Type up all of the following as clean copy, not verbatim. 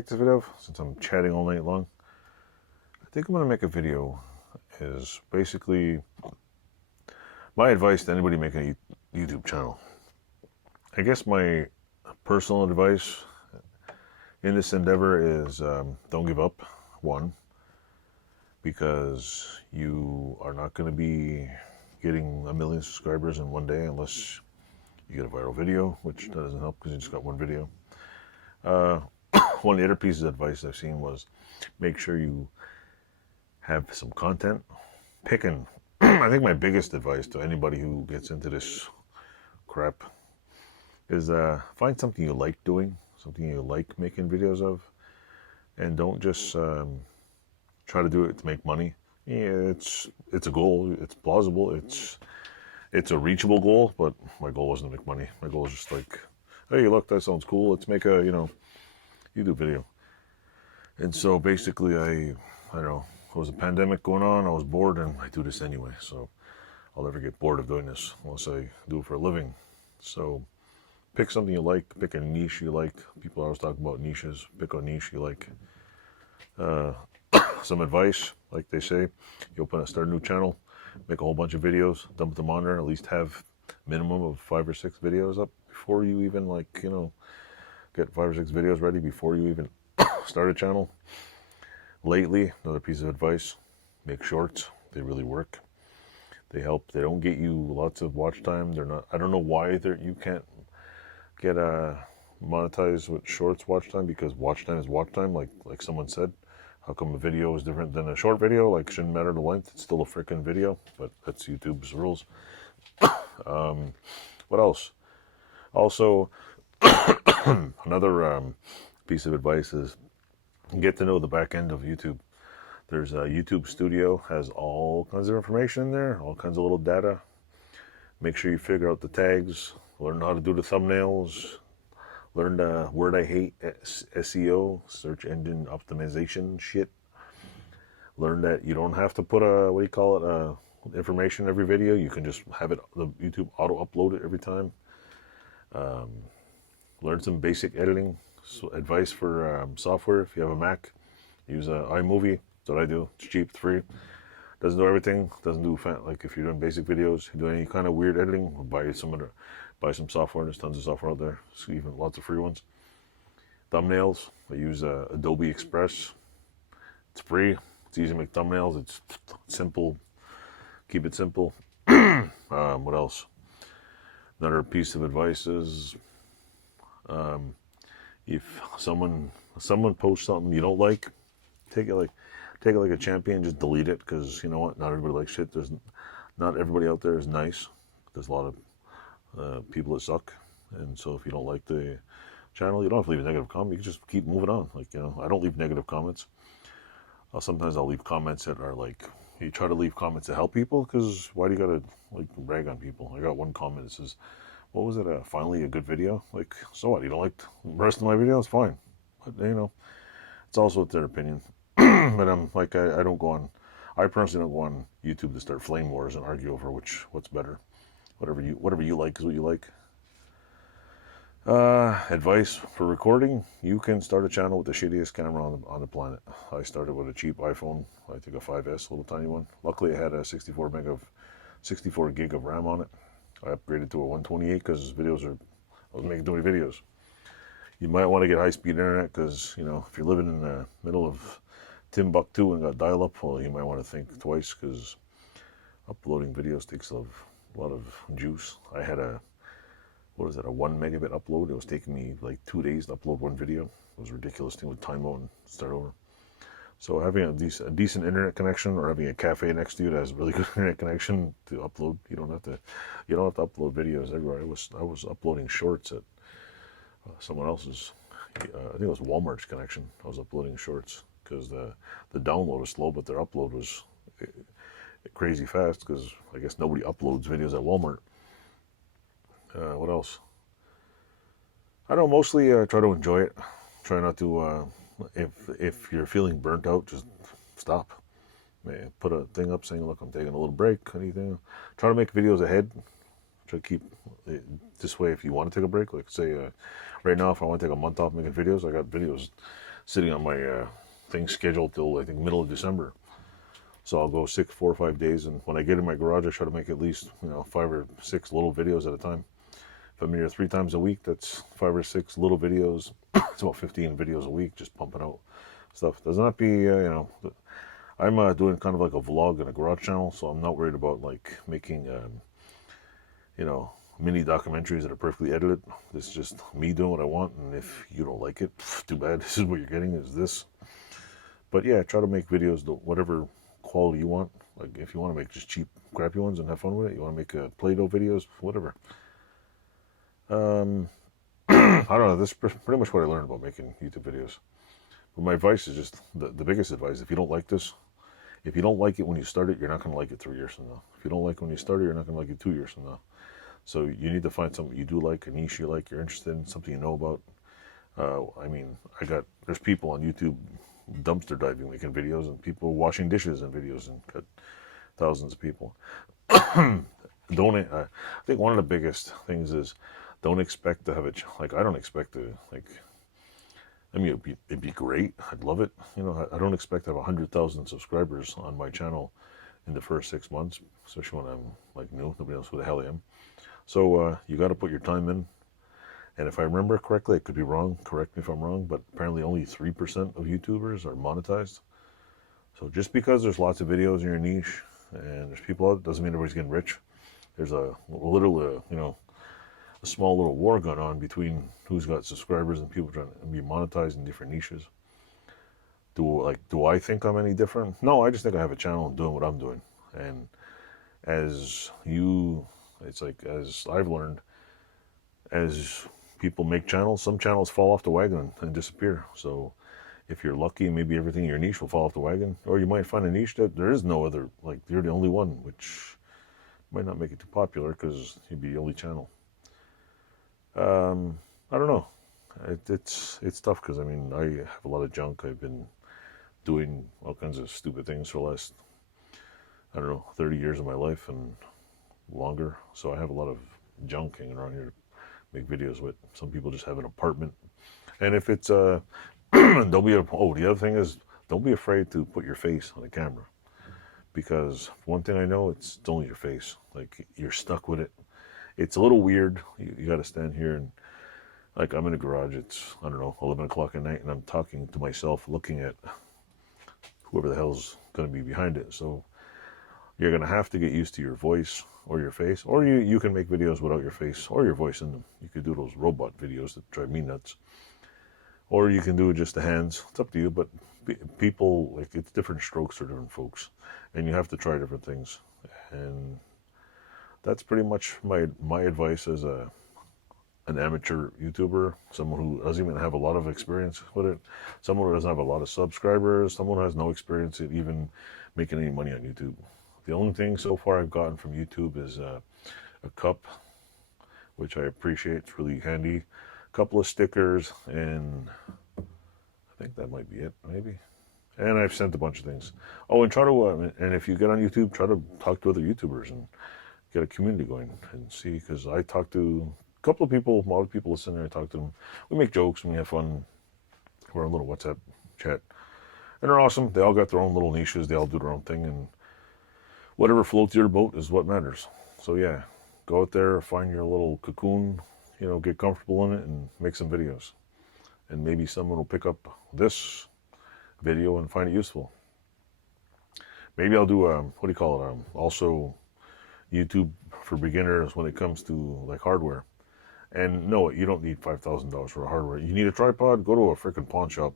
make this video, since I'm chatting all night long, I think I'm going to make a video is basically my advice to anybody making a YouTube channel. I guess my personal advice in this endeavor is don't give up, one, because you are not going to be getting 1 million subscribers in one day unless you get a viral video, which doesn't help because you just got one video. One of the other pieces of advice I've seen was make sure you have some content. Picking, I think my biggest advice to anybody who gets into this crap is find something you like doing, something you like making videos of, and don't just try to do it to make money. Yeah, it's a goal, it's plausible, it's a reachable goal, but my goal wasn't to make money. My goal was just like, hey, look, that sounds cool, let's make a, YouTube video. And so basically I don't know, there was a pandemic going on, I was bored, and I do this anyway, so I'll never get bored of doing this unless I do it for a living. So pick something you like, pick a niche you like. People always talk about niches. Pick a niche you like. Some advice, like they say, you start a new channel, make a whole bunch of videos, dump them on there, at least have minimum of 5 or 6 videos up before you even get 5 or 6 videos ready before you even start a channel. Lately, another piece of advice, make shorts. They really work. They help. They don't get you lots of watch time. They're not, I don't know why you can't get monetized with shorts watch time, because watch time is watch time, like someone said. How come a video is different than a short video? Like, shouldn't matter the length, it's still a freaking video, but that's YouTube's rules. What else? Also, another piece of advice is get to know the back end of YouTube. There's a YouTube Studio, has all kinds of information in there, all kinds of little data. Make sure you figure out the tags, learn how to do the thumbnails, learn the word I hate, SEO, search engine optimization shit. Learn that you don't have to put information in every video. You can just have the YouTube auto upload it every time. Learn some basic editing. So advice for software. If you have a Mac, use iMovie. That's what I do. It's cheap, it's free. Doesn't do everything. Doesn't do like if you're doing basic videos, you do any kind of weird editing, buy some software. There's tons of software out there. So even lots of free ones. Thumbnails. I use Adobe Express. It's free. It's easy to make thumbnails. It's simple. Keep it simple. What else? Another piece of advice is if someone posts something you don't like, take it like a champion. Just delete it, because you know what? Not everybody likes shit. Not everybody out there is nice. There's a lot of people that suck, and so if you don't like the channel, you don't have to leave a negative comment. You can just keep moving on. I don't leave negative comments. Sometimes I'll leave comments that are like, you try to leave comments to help people, because why do you gotta brag on people? I got one comment that says, what was it? Finally a good video. Like, so what? You don't like the rest of my videos? Fine, but it's also their opinion. But I don't go on. I personally don't go on YouTube to start flame wars and argue over what's better. Whatever you like is what you like. Advice for recording: you can start a channel with the shittiest camera on the planet. I started with a cheap iPhone. I took a 5S, a little tiny one. Luckily, I had a 64 gig of RAM on it. I upgraded to a 128 because I was making too many videos. You might want to get high-speed internet, because if you're living in the middle of Timbuktu and got dial-up, well, you might want to think twice, because uploading videos takes a lot of juice. I had a 1 megabit upload. It was taking me like 2 days to upload one video. It was a ridiculous thing with timeout and start over. So having a decent internet connection, or having a cafe next to you that has a really good internet connection to upload, you don't have to upload videos everywhere. I was uploading shorts at someone else's. I think it was Walmart's connection. I was uploading shorts because the download was slow, but their upload was crazy fast, because I guess nobody uploads videos at Walmart. What else? I don't know, mostly try to enjoy it. Try not to, if you're feeling burnt out, just stop. Put a thing up saying, look, I'm taking a little break, anything. Try to make videos ahead. Try to keep it this way if you want to take a break. Like say, right now, if I want to take a month off making videos, I got videos sitting on my thing scheduled till I think middle of December. So I'll go 4 or 5 days, and when I get in my garage, I try to make at least 5 or 6 little videos at a time. If I'm here 3 times a week, that's 5 or 6 little videos. It's about 15 videos a week, just pumping out stuff. Does not be I'm doing kind of like a vlog and a garage channel, so I'm not worried about like making mini documentaries that are perfectly edited. This is just me doing what I want, and if you don't like it, too bad. This is what you're getting, is this. But yeah, try to make videos whatever quality you want. Like if you want to make just cheap, crappy ones and have fun with it, you want to make Play-Doh videos, whatever. I don't know. This is pretty much what I learned about making YouTube videos. But my advice is just the biggest advice. If you don't like this, if you don't like it when you start it, you're not going to like it 3 years from now. If you don't like it when you start it, you're not going to like it 2 years from now. So you need to find something you do like, a niche you like, you're interested in, something you know about. There's people on YouTube dumpster diving making videos, and people washing dishes and videos, and got thousands of people. I think one of the biggest things is don't expect to have it. Like I don't expect to it'd be great. I'd love it. I don't expect to have 100,000 subscribers on my channel in the first 6 months, especially when I'm like new. Nobody knows who the hell I am. So you got to put your time in. And if I remember correctly, I could be wrong. Correct me if I'm wrong, but apparently only 3% of YouTubers are monetized. So just because there's lots of videos in your niche and there's people out, doesn't mean everybody's getting rich. There's a small little war going on between who's got subscribers and people trying to be monetized in different niches. Do I think I'm any different? No, I just think I have a channel and doing what I'm doing. And as I've learned, as people make channels, some channels fall off the wagon and disappear. So if you're lucky, maybe everything in your niche will fall off the wagon, or you might find a niche that there is no other, like you're the only one, which might not make it too popular because you'd be the only channel. I don't know. It's tough because I have a lot of junk. I've been doing all kinds of stupid things for the last 30 years of my life and longer. So I have a lot of junk hanging around here to make videos with. Some people just have an apartment, and if it's the other thing is, don't be afraid to put your face on the camera, because one thing I know, it's only your face. Like you're stuck with it. It's a little weird. You got to stand here and, like, I'm in a garage. It's 11 o'clock at night, and I'm talking to myself, looking at whoever the hell's going to be behind it. So you're going to have to get used to your voice or your face, or you can make videos without your face or your voice in them. You could do those robot videos that drive me nuts, or you can do just the hands. It's up to you, but people, like, it's different strokes for different folks, and you have to try different things. And that's pretty much my advice as an amateur YouTuber, someone who doesn't even have a lot of experience with it, someone who doesn't have a lot of subscribers, someone who has no experience in even making any money on YouTube. The only thing so far I've gotten from YouTube is a cup, which I appreciate. It's really handy. A couple of stickers, and I think that might be it, maybe. And I've sent a bunch of things. Oh, and try to, and if you get on YouTube, try to talk to other YouTubers and get a community going and see, because I talk to a couple of people, a lot of people listen there. I talk to them. We make jokes and we have fun. We're on a little WhatsApp chat, and they're awesome. They all got their own little niches. They all do their own thing, and whatever floats your boat is what matters. So yeah, go out there, find your little cocoon, get comfortable in it, and make some videos. And maybe someone will pick up this video and find it useful. Maybe I'll do also YouTube for beginners when it comes to like hardware. And no, you don't need $5,000 for a hardware. You need a tripod, go to a freaking pawn shop.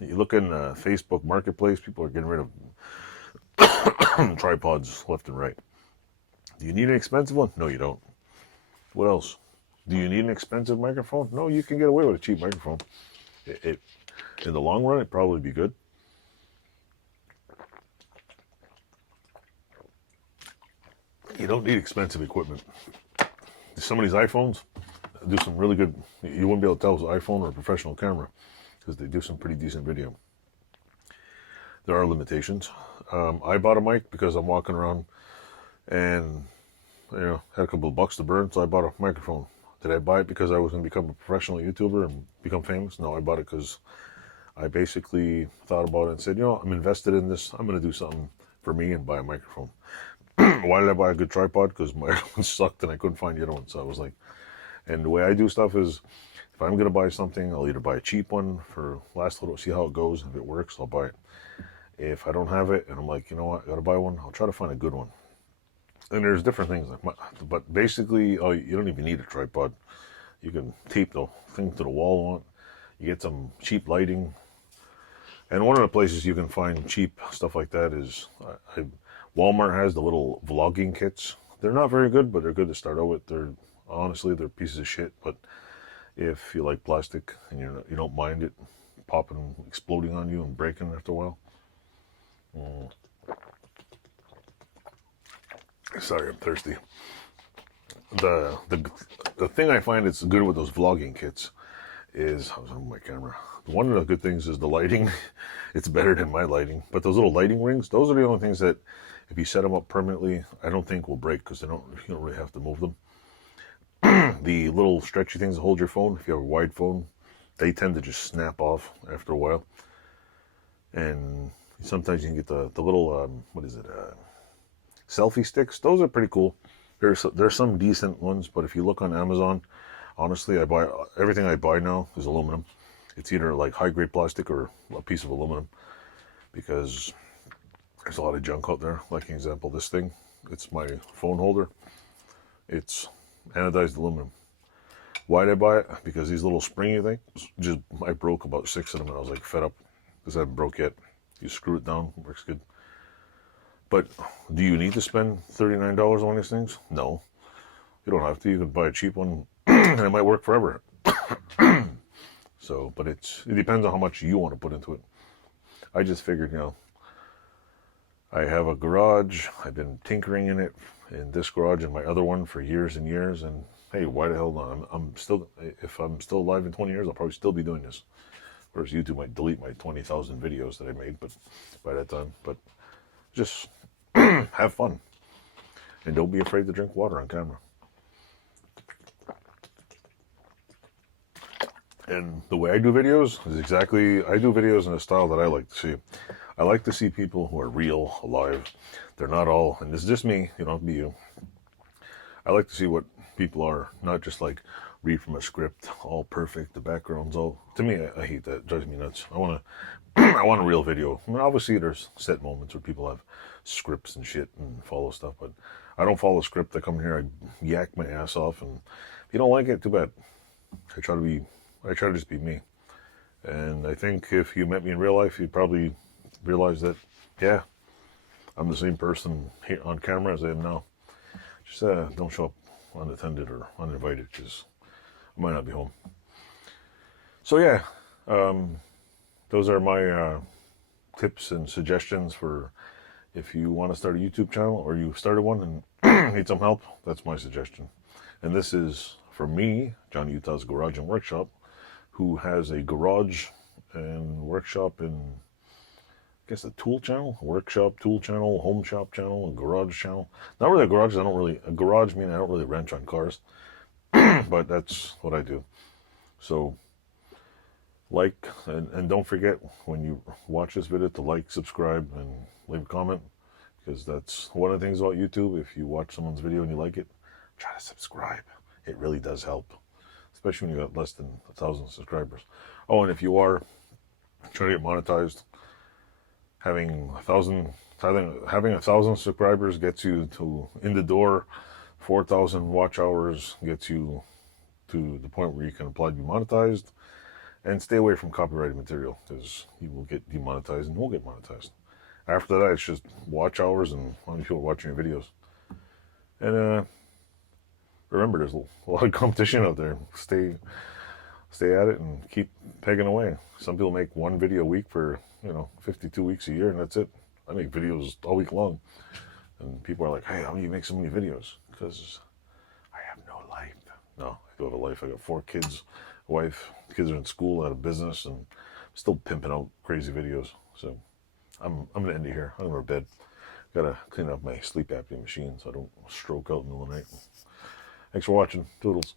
You look in Facebook Marketplace, people are getting rid of tripods left and right. Do you need an expensive one? No, you don't. What else? Do you need an expensive microphone? No, you can get away with a cheap microphone. It in the long run, it'd probably be good. You don't need expensive equipment. Some of these iPhones do some really good, you wouldn't be able to tell it's an iPhone or a professional camera because they do some pretty decent video. There are limitations. I bought a mic because I'm walking around and had a couple of bucks to burn, so I bought a microphone. Did I buy it because I was going to become a professional YouTuber and become famous? No, I bought it because I basically thought about it and said, you know, I'm invested in this. I'm going to do something for me and buy a microphone. Why did I buy a good tripod? Because my other one sucked and I couldn't find the other one. So I was like, and the way I do stuff is, if I'm going to buy something, I'll either buy a cheap one for last little, see how it goes. If it works, I'll buy it. If I don't have it and I'm like, you know what, I got to buy one, I'll try to find a good one. And there's different things, but basically, you don't even need a tripod. You can tape the thing to the wall on it. You get some cheap lighting. And one of the places you can find cheap stuff like that is, Walmart has the little vlogging kits. They're not very good, but they're good to start out with. Honestly, they're pieces of shit, but if you like plastic and you don't mind it popping, exploding on you and breaking after a while. Sorry, I'm thirsty. The thing I find that's good with those vlogging kits is, I was on my camera. One of the good things is the lighting. It's better than my lighting. But those little lighting rings, those are the only things that, if you set them up permanently, I don't think will break because you don't really have to move them. The little stretchy things that hold your phone, if you have a wide phone, they tend to just snap off after a while. And sometimes you can get the little, selfie sticks. Those are pretty cool. There's some decent ones, but if you look on Amazon, honestly, everything I buy now is aluminum. It's either like high-grade plastic or a piece of aluminum, because there's a lot of junk out there. Like an example, this thing, it's my phone holder. It's anodized aluminum. Why did I buy it? Because these little springy things, I broke about 6 of them and I was like fed up because I haven't broke yet. You screw it down, it works good. But do you need to spend $39 on these things? No. You don't have to. You can buy a cheap one and it might work forever. So, but it depends on how much you want to put into it. I just figured, I have a garage. I've been tinkering in it, in this garage and my other one, for years and years. And hey, why the hell not? If I'm still alive in 20 years, I'll probably still be doing this. Of course, YouTube might delete my 20,000 videos that I made, but by that time, but just have fun. And don't be afraid to drink water on camera. And the way I do videos is I do videos in a style that I like to see. I like to see people who are real, alive. They're not all, and this is just me, you don't have to be you. I like to see what people are, not just like read from a script, all perfect, the background's all, to me, I hate that, it drives me nuts. I want a real video. I mean, obviously there's set moments where people have scripts and shit and follow stuff, but I don't follow a script. I come here, I yak my ass off, and if you don't like it, too bad. I try to just be me. And I think if you met me in real life, you'd probably realize that, yeah, I'm the same person here on camera as I am now. Just don't show up unattended or uninvited, because I might not be home. So yeah, those are my tips and suggestions for if you want to start a YouTube channel or you started one and need some help. That's my suggestion. And this is from me, John Utah's Garage and Workshop, who has a garage and workshop in, I guess, a tool channel, workshop, tool channel, home shop channel, and garage channel. Not really a garage. A garage meaning I don't really wrench on cars, but that's what I do. So like, and don't forget when you watch this video to like, subscribe, and leave a comment, because that's one of the things about YouTube. If you watch someone's video and you like it, try to subscribe. It really does help, especially when you got less than 1,000 subscribers. Oh, and if you are trying to get monetized, having 1,000 subscribers gets you to in the door. 4,000 watch hours gets you to the point where you can apply to be monetized. And stay away from copyrighted material, because you will get demonetized and won't get monetized. After that, it's just watch hours and how many people are watching your videos. And remember, there's a lot of competition out there. Stay at it and keep pegging away. Some people make one video a week for 52 weeks a year, and that's it. I make videos all week long, and people are like, "Hey, how do you make so many videos?" Because I have no life. No, I do have a life. I got 4 kids, wife, kids are in school, out of business, and I'm still pimping out crazy videos. So I'm gonna end it here. I'm going to bed. Gotta clean up my sleep apnea machine so I don't stroke out in the middle of the night. Thanks for watching. Toodles.